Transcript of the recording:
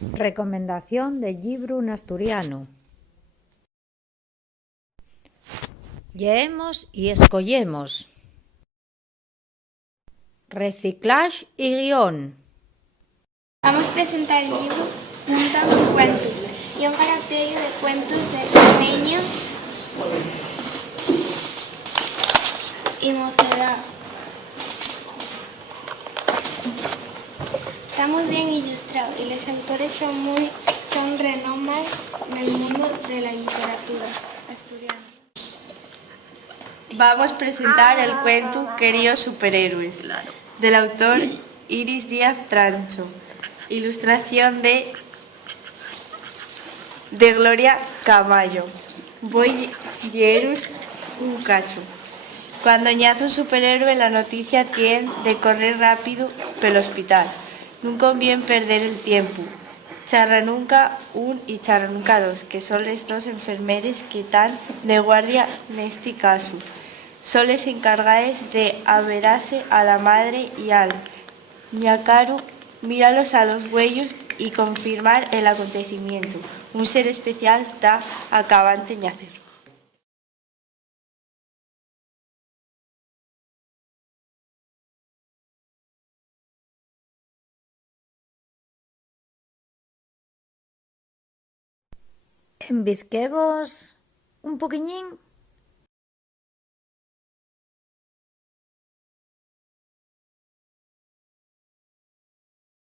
Recomendación de libro en asturiano. Lleemos y escollemos. Reciclaje y guión. Vamos a presentar el libro Junta un cuento y un caracterio de cuentos de niños y mocedad. Está muy bien ilustrado y los autores son renomados en el mundo de la literatura asturiana. Vamos a presentar el cuento Queridos superhéroes, del autor Iris Díaz Trancho, ilustración de Gloria Caballo. Voy a leeros un cacho. Cuando nace un superhéroe, la noticia tiene de correr rápido pel hospital. No conviene perder el tiempo. Charra nunca un y charra nunca dos, que son les dos enfermeres que están de guardia neste caso. Son les encargadas de averase a la madre y al ñacaru, míralos a los huellos y confirmar el acontecimiento. Un ser especial está acabante de nacer. Embisquemos un poquillín.